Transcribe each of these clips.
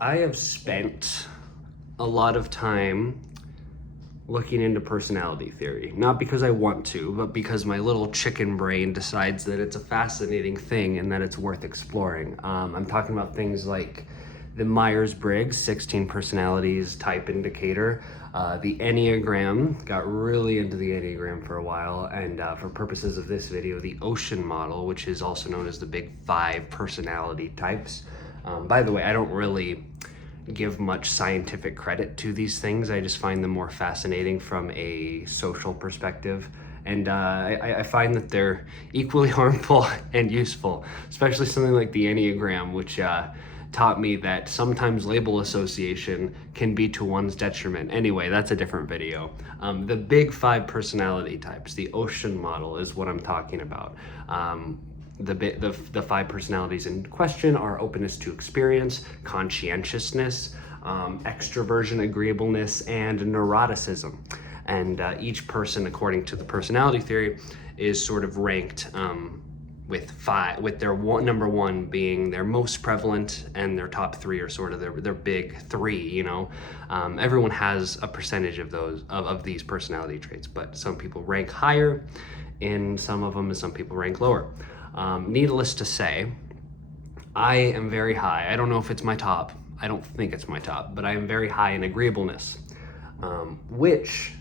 I have spent a lot of time looking into personality theory, not because I want to, but because my little chicken brain decides that it's a fascinating thing and that it's worth exploring. I'm talking about things like the Myers-Briggs 16 personalities type indicator, the Enneagram. Got really into the Enneagram for a while, and for purposes of this video, the Ocean model, which is also known as the Big Five personality types. By the way, I don't really give much scientific credit to these things. I just find them more fascinating from a social perspective. And I find that they're equally harmful and useful, especially something like the Enneagram, which taught me that sometimes label association can be to one's detriment. Anyway, that's a different video. The Big Five personality types, the Ocean model, is what I'm talking about. The five personalities in question are openness to experience, conscientiousness, extroversion, agreeableness, and neuroticism. And each person, according to the personality theory, is sort of ranked with their number one being their most prevalent, and their top three are sort of their big three. Everyone has a percentage of these personality traits, but some people rank higher in some of them, and some people rank lower. Needless to say, I am very high. I don't know if it's my top. I don't think it's my top, but I am very high in agreeableness, which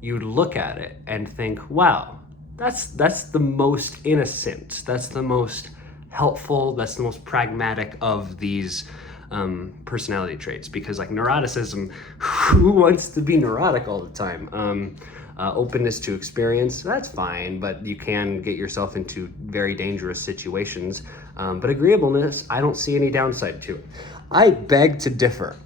you'd look at it and think, wow, that's the most innocent, that's the most helpful, that's the most pragmatic of these personality traits. Because like neuroticism, who wants to be neurotic all the time? Openness to experience, that's fine, but you can get yourself into very dangerous situations. But agreeableness, I don't see any downside to it. I beg to differ.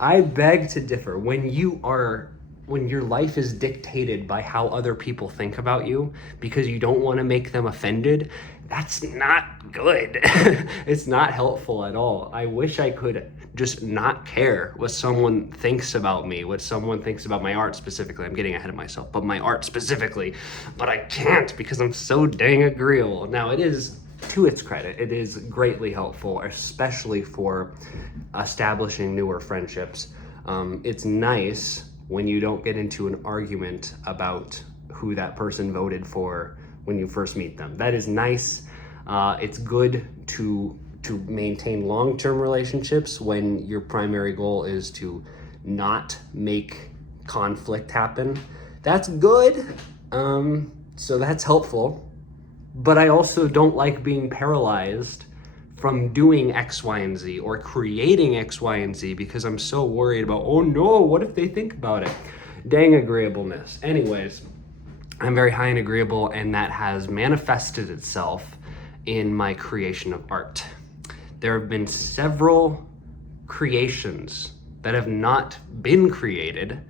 When your life is dictated by how other people think about you because you don't want to make them offended, that's not good. It's not helpful at all. I wish I could just not care what someone thinks about me, what someone thinks about my art specifically. I'm getting ahead of myself, but my art specifically. But I can't because I'm so dang agreeable. Now, it is, to its credit, it is greatly helpful, especially for establishing newer friendships. It's nice when you don't get into an argument about who that person voted for when you first meet them. That is nice. It's good to maintain long-term relationships when your primary goal is to not make conflict happen. That's good. So that's helpful. But I also don't like being paralyzed from doing X, Y, and Z, or creating X, Y, and Z, because I'm so worried about, oh no, what if they think about it? Dang agreeableness. Anyways, I'm very high and agreeable, and that has manifested itself in my creation of art. There have been several creations that have not been created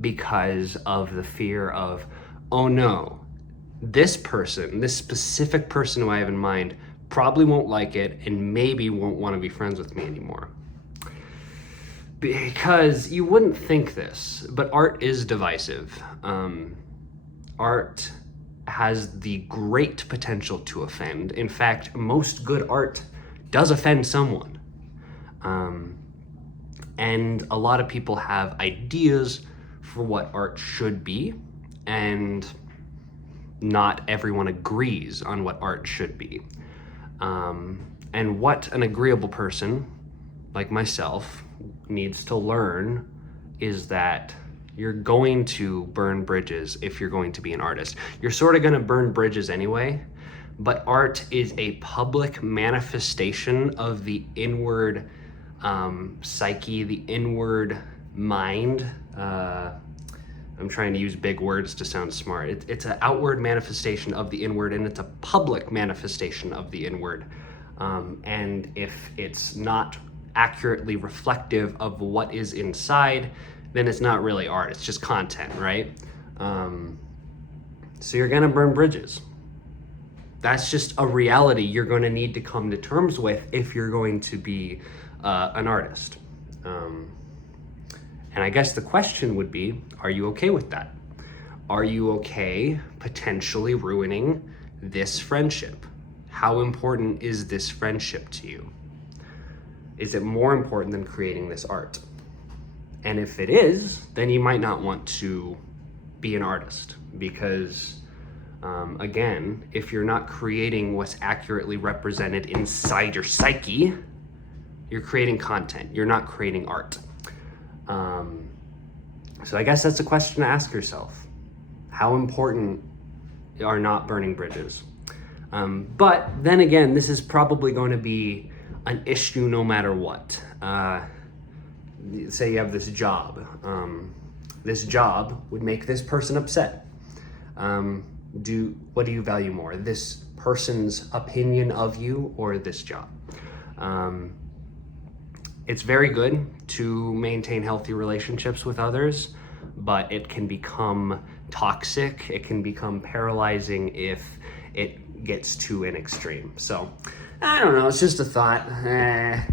because of the fear of, oh no, this specific person who I have in mind probably won't like it and maybe won't want to be friends with me anymore. Because you wouldn't think this, but art is divisive. Art has the great potential to offend. In fact, most good art does offend someone. And a lot of people have ideas for what art should be, and not everyone agrees on what art should be. And what an agreeable person like myself needs to learn is that you're going to burn bridges if you're going to be an artist. You're sort of going to burn bridges anyway, but art is a public manifestation of the inward psyche, the inward mind. I'm trying to use big words to sound smart. It's an outward manifestation of the inward, and it's a public manifestation of the inward. And if it's not accurately reflective of what is inside, then it's not really art, it's just content, right? So you're gonna burn bridges. That's just a reality you're gonna need to come to terms with if you're going to be an artist. And I guess the question would be, are you okay with that? Are you okay potentially ruining this friendship? How important is this friendship to you? Is it more important than creating this art? And if it is, then you might not want to be an artist because, again, if you're not creating what's accurately represented inside your psyche, you're creating content. You're not creating art. So I guess that's a question to ask yourself. How important are not burning bridges? But then again, this is probably going to be an issue no matter what. Say you have this job. This job would make this person upset. What do you value more? This person's opinion of you or this job? It's very good to maintain healthy relationships with others, but it can become toxic. It can become paralyzing if it gets to an extreme. So I don't know, it's just a thought.